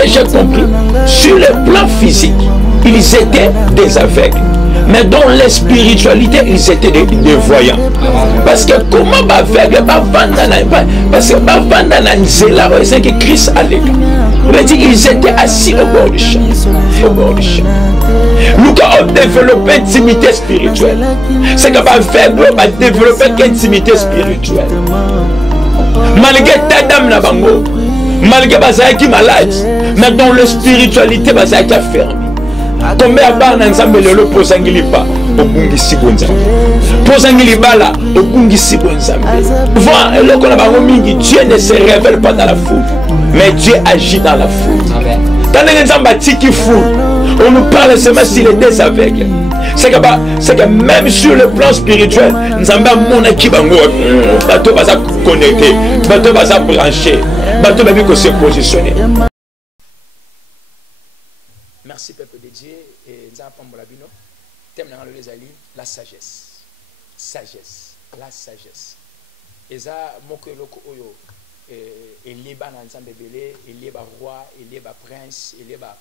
que j'ai compris, sur le plan physique, ils étaient des aveugles. Mais dans la spiritualité, ils étaient des voyants. Parce que comment aveugle, parce que c'est que Christ a l'écart. Ils étaient assis au bord du champ. Au bord du champ. Nous, quand on développe une intimité spirituelle, c'est qu'on va faire, on va développer une intimité spirituelle. Malgré ta dame na bango, malgré bazaki malade, mais dans la spiritualité, bazaki fermé. Combien de barres ensemble le posangili pas au bungi sibonza. Posangili bala au bungi sibonza. Voilà, le qu'on a bango mingi, Dieu ne se révèle pas dans la foule, mais Dieu agit dans la foule. Quand on est en bâti qui foule, on nous parle seulement s'il est des aveugles. C'est que même sur le plan spirituel, nous avons mon équipe en gros, bateau va se connecter, bateau va se brancher, bateau va se positionner. Merci peuple de Dieu et nous avons thème dans les alliés, la sagesse. Sagesse, la sagesse. Et ça, mon que loko oyo, il est bas dans l'ensemble belé, il est bas roi, il est bas prince, il est bas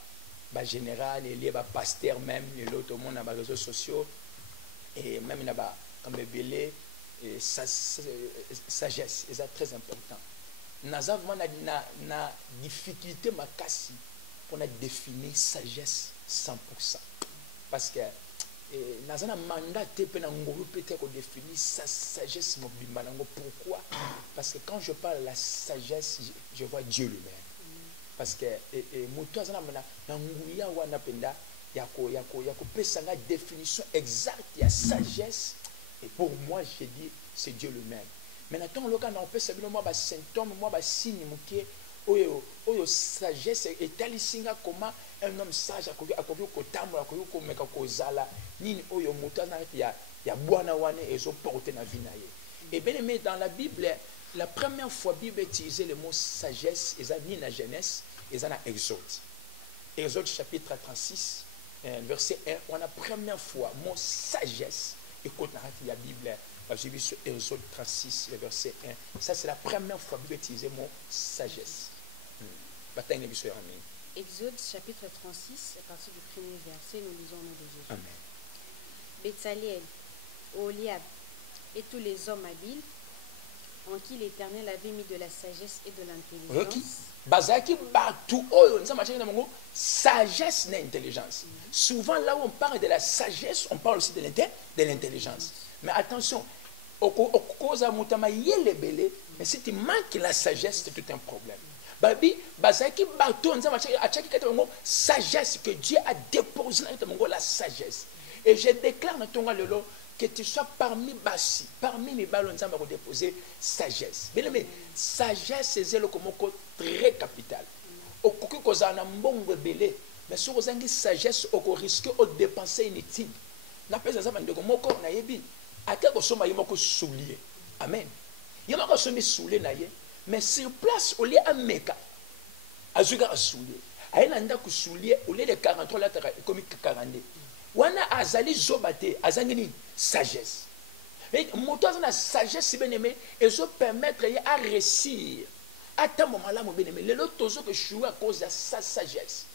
général, il est bas pasteur même, et l'autre monde dans les réseaux sociaux, et même dans les belé, sagesse, et ça très important. Nous avons une difficulté ma casse pour définir sagesse 100%. Parce que nous avons un mandat peut-être définir sa sagesse. Pourquoi? Parce que quand je parle de la sagesse, je vois Dieu lui-même. Parce que la définition exacte de la sagesse, et pour moi, je dis, c'est Dieu lui-même. Mais maintenant, on peut savoir moi, symptôme, moi, signe, oyo sagesse etalisinga comment un homme sage akoki kotambola akoki komeka kozala nini oyo moto ya bwana wane ezoporte na vie na ye. Et bien aimé, dans la Bible, la première fois la Bible utilisait le mot sagesse, et ça ni na Genèse, et ça na Exode. Exode chapitre 36, verset 1, on a la première fois le mot sagesse, écoute la Bible, j'ai vu sur Exode 36, verset 1. Ça c'est la première fois la Bible utilisait le mot sagesse. Exode chapitre 36, à partir du premier verset, nous lisons au nom de Jésus. Amen. Betsaliel, Oliab et tous les hommes habiles en qui l'Éternel avait mis de la sagesse et de l'intelligence. Sagesse et intelligence. Souvent là où on parle de la sagesse, on parle aussi de l'intelligence. Mais attention, mais si tu manques la sagesse, c'est tout un problème. Babi, sagesse que Dieu a déposé dans la sagesse. Et je déclare dans ton lelo que tu sois parmi Bassi, parmi les ballons qui ont déposé sagesse. Bien aimé, sagesse c'est le comoko très capital. Au cocu qu'on a un bon belé, mais si vous avez sagesse, on risque de dépenser inutile. N'a pas ça de comoko na yebi. À quel que soit yamako soulier. Amen. Yamako somi soulier na ye. Mais sur place, au lieu de Meka, Azuga a soulier. Aïnanda ku soulier, au lieu de 43 là, comme 42. Wana azali zobate, azangini sagesse. Mais moto na sagesse bien aimé, et ça permettre à réussir. À ta moment là, mon bien aimé, les autres que je suis à cause de sa sagesse.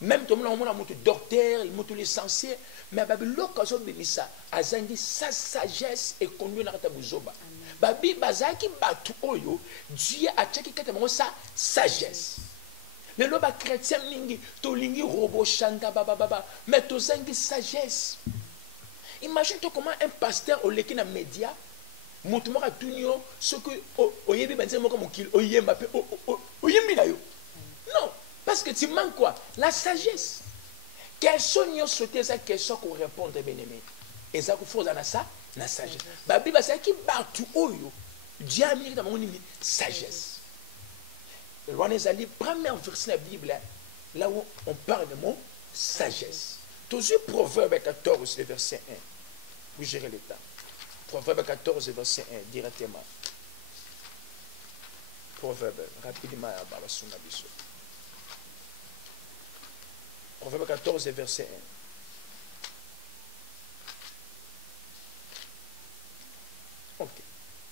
Même tout le monde a monté docteur, il monte licencié, mais l'occasion de ça, azangi sa sagesse et conduit dans ta bouzoba. Babi bazaki batu oyo, Dieu a tchaki kete mo sa sagesse. Le loba chrétien mingi, to lingi robo chanta baba, mais to zangi sagesse. Imagine-toi comment un pasteur au leki na média, monte mo ka tunyo, ce que oyebi banze mo comme kil, oyemba pe oyembi na yo. Non, parce que tu manques quoi? La sagesse. Quelles sont nos sauter cette question qu'on répond bien aimé? Et ça qu'on faut dans ça, la sagesse. Babi ba qui battu oyo, Dieu a mis dans mon sagesse. Le roi des alliés, premier verset de la Bible, là où on parle de mon sagesse. Toujours Proverbe 14, verset 1. Vous gérez le temps. Proverbe 14, verset 1, directement. Proverbe, rapidement, Proverbe 14, verset 1. Ok.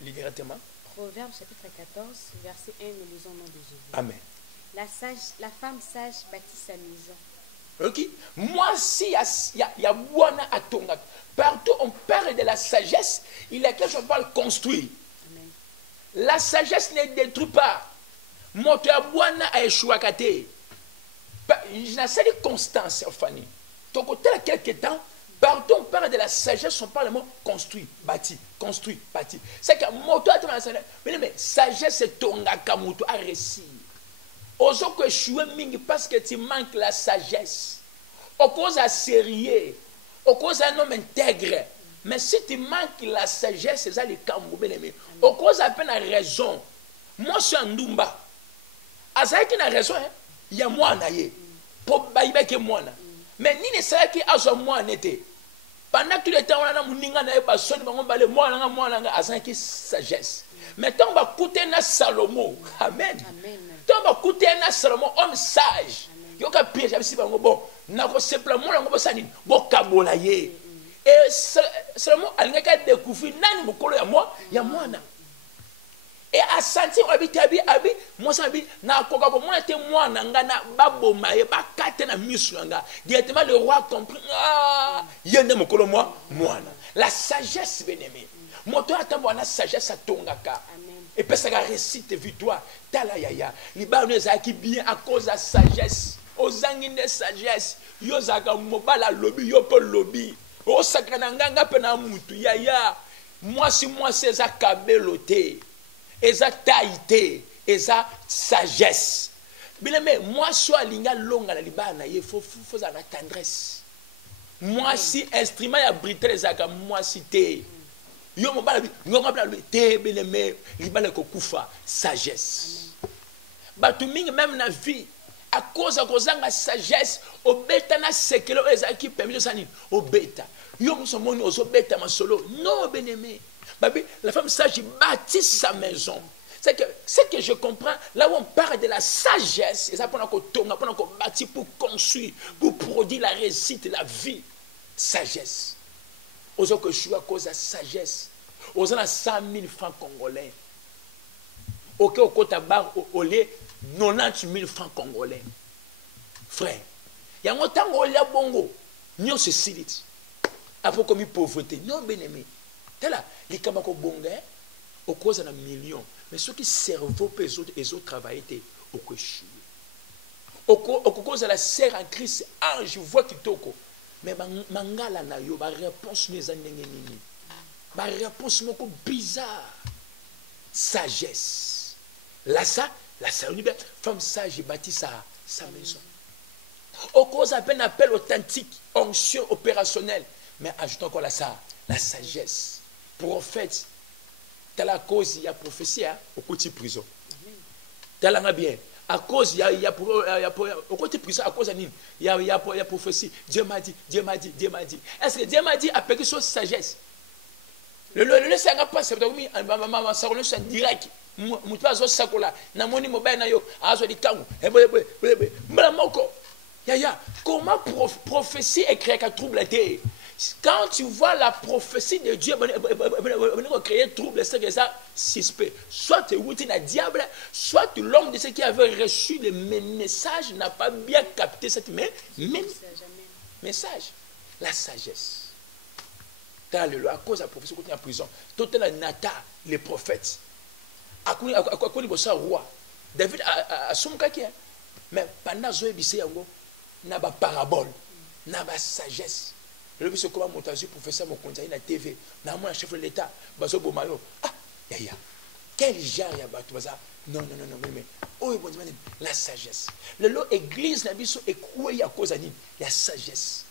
Lis directement. Proverbe chapitre 14, verset 1, nous lisons au nom de Jésus. Amen. La femme sage bâtit sa maison. Ok? Moi, si il y a Bwana à Tonga, partout on parle de la sagesse, il y a quelque chose qu'on parle construire. Amen. La sagesse ne détruit pas. Moto ya Bwana a échoué. Je n'ai pas de constance, Fanny. Donc, quelque temps, partout on parle de la sagesse, on parle le mot construit, bâti, construit, bâti. C'est que moto a mais sagesse, c'est Tonga Kamuto à réussir. Ozo que échouer mingi parce que tu manques la sagesse. Au cause à sérieux, au cause un homme intègre. Mais si tu manques la sagesse, c'est ça le camou bien aimé. Au cause à peine la raison. Moi je suis un Ndumba. À ça qui a raison, il y a moi naïe. Pour baïbe que moi na. Mais ni ne sait qui a son moi n'était. Pendant tout le temps on a muninga na ba soni bango balé moi na à ça qui sagesse. Mais tant va coûter na Salomon. Amen. Amen. Tant va coûter na Salomon homme sage. Yo ka piège abi si bango bon. Na ko simplement na ngo sani bo kabola ye. Et Salomon alingaka découvrir nani mukolo ya moi na. Et à sentir abi moi ça abi na koka ko moi était moi na ngana baboma ye ba kate na misu nga. Directement le roi comprit yende mukolo moi na. La sagesse bien-aimé. Moto atambo na sagesse atongaka. Et puis ça récite victoire. Tala yaya. Libano ezaki bien à cause de la sagesse. Aux angines sagesse. Yo zaka mobala lobby yo pe lobby. O sakana nganga pe na mutu yaya. Moi c'est ça kabeloté. Eza taïté, eza sagesse. Bien mais moi soit linga longa la libana il faut ça la tendresse. Moi si instrument ya britel zaka moi si té. Yo mo bala ngoma bala té beleme libala ko kufa sagesse. Batu mingi même na vie à cause de sagesse obeta na sekelo ezaki permis ça ni obeta. Yo mo so moni oso beta ma solo non bien-aimé. Babi, la femme sage bâtit sa maison. C'est que je comprends, là où on parle de la sagesse, c'est ça pendant qu'on bâtit pour construire, pour produire la réussite, la vie. Sagesse. Aux autres que je suis à cause de la sagesse. Aux autres 100 000 francs congolais. Au côté bar, au lait, 90 000 francs congolais. Frère, il y a un temps où il y a bongo, nous se silit. Après comme une pauvreté, non bien aimé. Là, les Kamako Bonga, au cause d'un million. Mais ceux qui servent les autres travaillent au cochu. Au cause de la serre en Christ, je vois qu'il toko. Mais mangala na yo, ma réponse mes anengeni. Ma réponse moko bizarre. Sagesse. Là ça, femme sage bâtit sa maison. Au cause à peine appel authentique, onction opérationnelle. Mais ajoutons encore là ça, la sagesse. Prophète, t'as la cause, il y a prophétie au côté prison. T'as la bien. À cause, il y a au côté prison, à cause de il y a prophétie. Dieu m'a dit. Est-ce que Dieu m'a dit à quelque chose de sagesse? Le c'est un pas, c'est maman, ça relève un direct. Moutou azo sakola, na moni mobile na yo, azo di kangu. Comment prophétie est créée qu'à trouble la terre? Quand tu vois la prophétie de Dieu, créer trouble, c'est que ça suspect. Soit tu es un diable, soit l'homme de ceux qui avait reçu le message n'a pas bien capté cette message. La sagesse. À cause de la prophétie en prison, tout est nata, les prophètes. À quoi il y a roi? David a son kaki. Mais pendant que il y a une parabole, une sagesse. Le monsieur comment montage professeur mon conseiller na TV na moi chef de l'état baso bomayo yaya quel genre ya bato baza non mais oh bon la sagesse le lot église na biso ekoué ya cause ani ya sagesse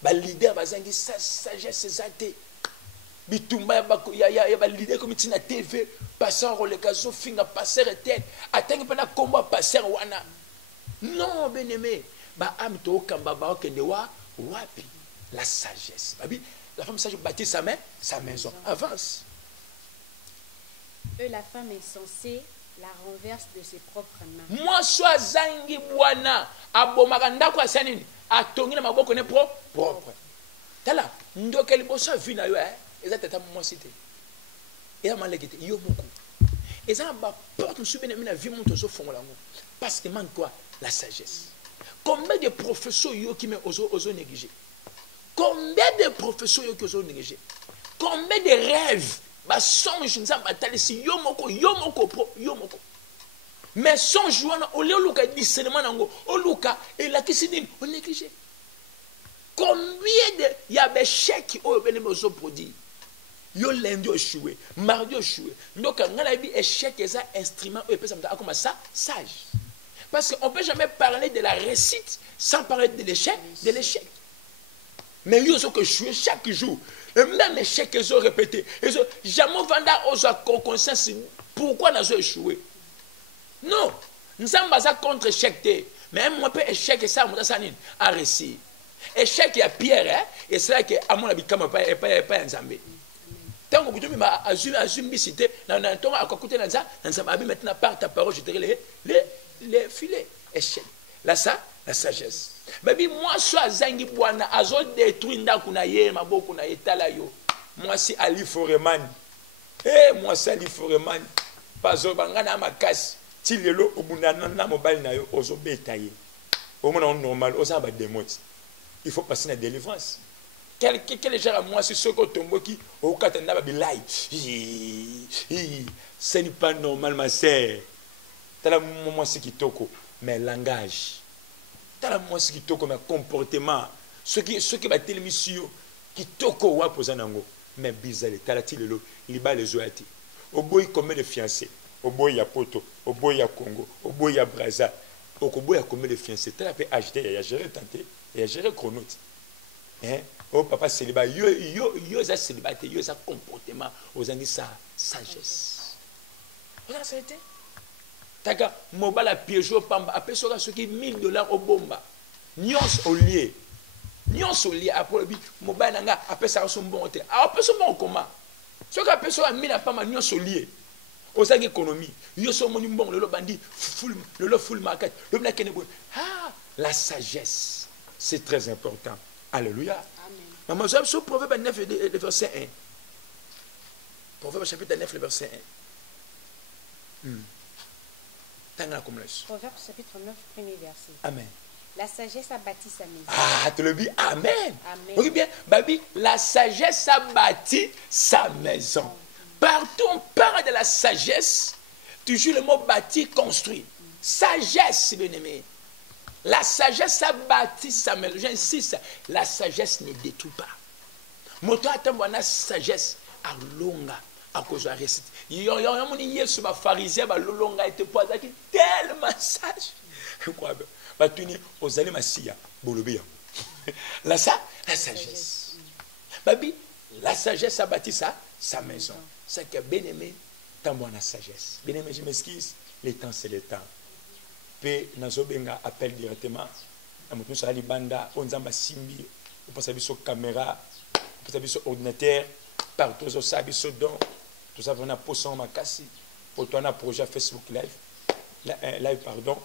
ba leader bazangi sagesse ezate bitumba ya ba leader comme na TV passeur le gazo finga passer tête atangi pena komba passer wana non bien aimé ba am to kamba ba okende wapi. La sagesse. La femme sage bâtit sa maison. Avance. La femme insensée la renverse de ses propres mains. Moi, sois zangi bwana. Abomaganda kwa sanini. Atongi na maboko ne propre. Tala. Ndokeli bosa vina yo. Eza tata moi cité. Et amalekite yo moko. Et ça, porte, je bien aimé la vie, mon tozo fond là. Parce que manque quoi? La sagesse. Combien de professeurs qui me osent négliger? Combien de professeurs qui osent négliger? Combien de rêves? Bah, songe, nous avons bataillé si yomoko, mais songe, on l'a eu le discernement, on l'a et la question, on néglige. Combien de il y a des chèques au bénéfice produit? Yo lundi échoué, mardi échoué. Donc on a dit échec et ça instrument et puis ça comme ça sage. Parce qu'on peut jamais parler de la réussite sans parler de l'échec, Mais yo sont que jouer chaque jour. Le même échec qu'ils ont répété. Jamais vanda aux conscience pourquoi nous avons échoué. Non, nous sommes pas contre échec. Mais un peu échec et ça, nous avons un récit. Échec, il y a Pierre, hein, et c'est là que à mon avis, comme pas un zambé. Tant que vous m'avez assumé, cité, dans un temps, à côté de ça, maintenant, par ta parole, je te les filets. Échec. Là, ça, la sagesse. Baby, moi, je suis à Zangi Bouana, à zone détruit, ma beaucoup, na etala yo. Moi, c'est Ali Foreman. Moi, c'est Ali Foreman. Pas au bangana ma casse. Tilelo, au bounana, na mobile na yo, ozo bétaillé. Au moins, normal, aux abats des mots. Il faut passer la délivrance. Quel genre à moi, c'est ce que tombe qui, au katana babilai. Ce n'est pas normal, ma sœur. T'as la moi, c'est qui toko, mais langage. T'as la moi, c'est qui toko, mais comportement. Ce qui va tellement monsieur, qui toko, wa posanango. Mais bizarre, t'as la tilelo, il bat les oeufs. Au boy, combien de fiancés? Au boy, il y a Poto, au boy, il y a Congo, au boy, il y a Brazza. Au boy, il y a combien de fiancés? T'as la paix acheter, il y a géré tenté. Et gérer chronote. Hein? Oh papa célibat, yo ça célibataire, yo ça comportement, aux années ça sagesse. Vous avez ça été? Taka mobile Peugeot pamba, après ça ce qui $1000 au bomba. Nyons au lié. Après le mobile nanga après ça son bon hôtel. Après ça bon comment? Ce qui après ça 1000 pamba nyons au lié. Aux années économie, yo so moni bon le bandi full market. Le black and ah, la sagesse. C'est très important. Alléluia. Amen. Maman, vous avez sur Proverbe 9, le verset 1. Proverbe chapitre 9, le verset 1. Proverbe chapitre 9, premier verset. Amen. La sagesse a bâti sa maison. Ah, tu le dis, Amen. Amen. Ok bien, Babi, la sagesse a bâti sa maison. Partout on parle de la sagesse, toujours le mot bâti, construit. Sagesse, bien aimé. La sagesse a bâti sa maison. J'insiste, la sagesse ne détruit pas. Moto attend la sagesse à longa à cause de la récite. Il y a un sur ma pharisien, longa était posé tellement sage. Quoi? Bah tu n'es aux allées massia, bolobia. La sagesse. Babi, la sagesse a bâti sa maison. C'est que bien aimé, tant bon la sagesse. Bien aimé, je m'excuse. Le temps c'est le temps. Pe nazobenga appel directement na mutu sa libanda onzamba simbi oposa biso caméra oposa biso ordinateur partout zo sa biso don tout ça vraiment poson makasi pour toi na projet Facebook live pardon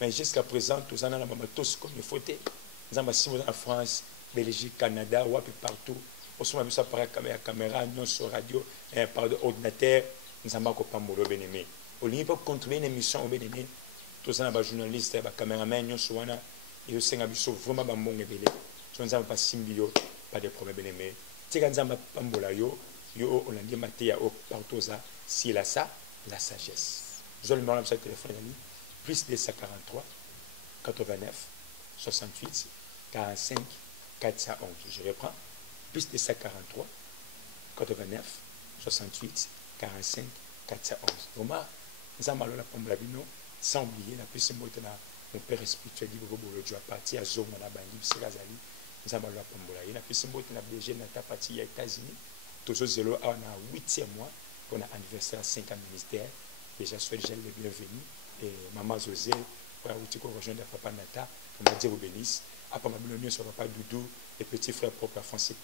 mais jusqu'à présent tout ça na mama tous comme il faut nzamba simbi en France Belgique Canada ou partout osoma biso par caméra non sur radio pardon ordinateur nzamba ko pambolo beneme olingi pour contribuer une émission au beneme. Tous les journalistes, les caméramans, ils sont vraiment bons et belés. Ils sont pas symbio, pas de problème. Si vous avez pambola yo, on a dit matéa partout ça, si la sagesse. Je vais le numéro de téléphone plus 243 89 68 45 411. Je reprends plus 243 89 68 45 411. Vraiment, nous avons la pambola bino. Sans oublier la puissance de mon père spirituel dit que à partir à Zoma na bandi Sikazali nous avons la pambola la puissance de la Belgique na partie aux États-Unis tous ces zélo on a 8e mois pour l'anniversaire 5 ans ministère déjà soyez déjà les bienvenus et maman José pour outil qu'on rejoindre papa Nata on m'a dit vous bénisse après ma bienvenue sur papa Doudou et petit frère propre Francis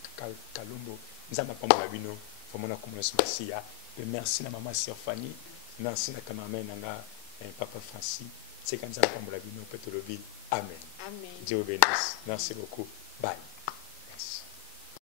Kalombo nous avons pambola bino pour mon commencement Masia et merci à maman sœur Fanny merci à cameraman nanga Papa Francis, c'est comme ça qu'on l'a vu, nous peut te le dire. Amen. Amen. Dieu vous bénisse. Merci beaucoup. Bye.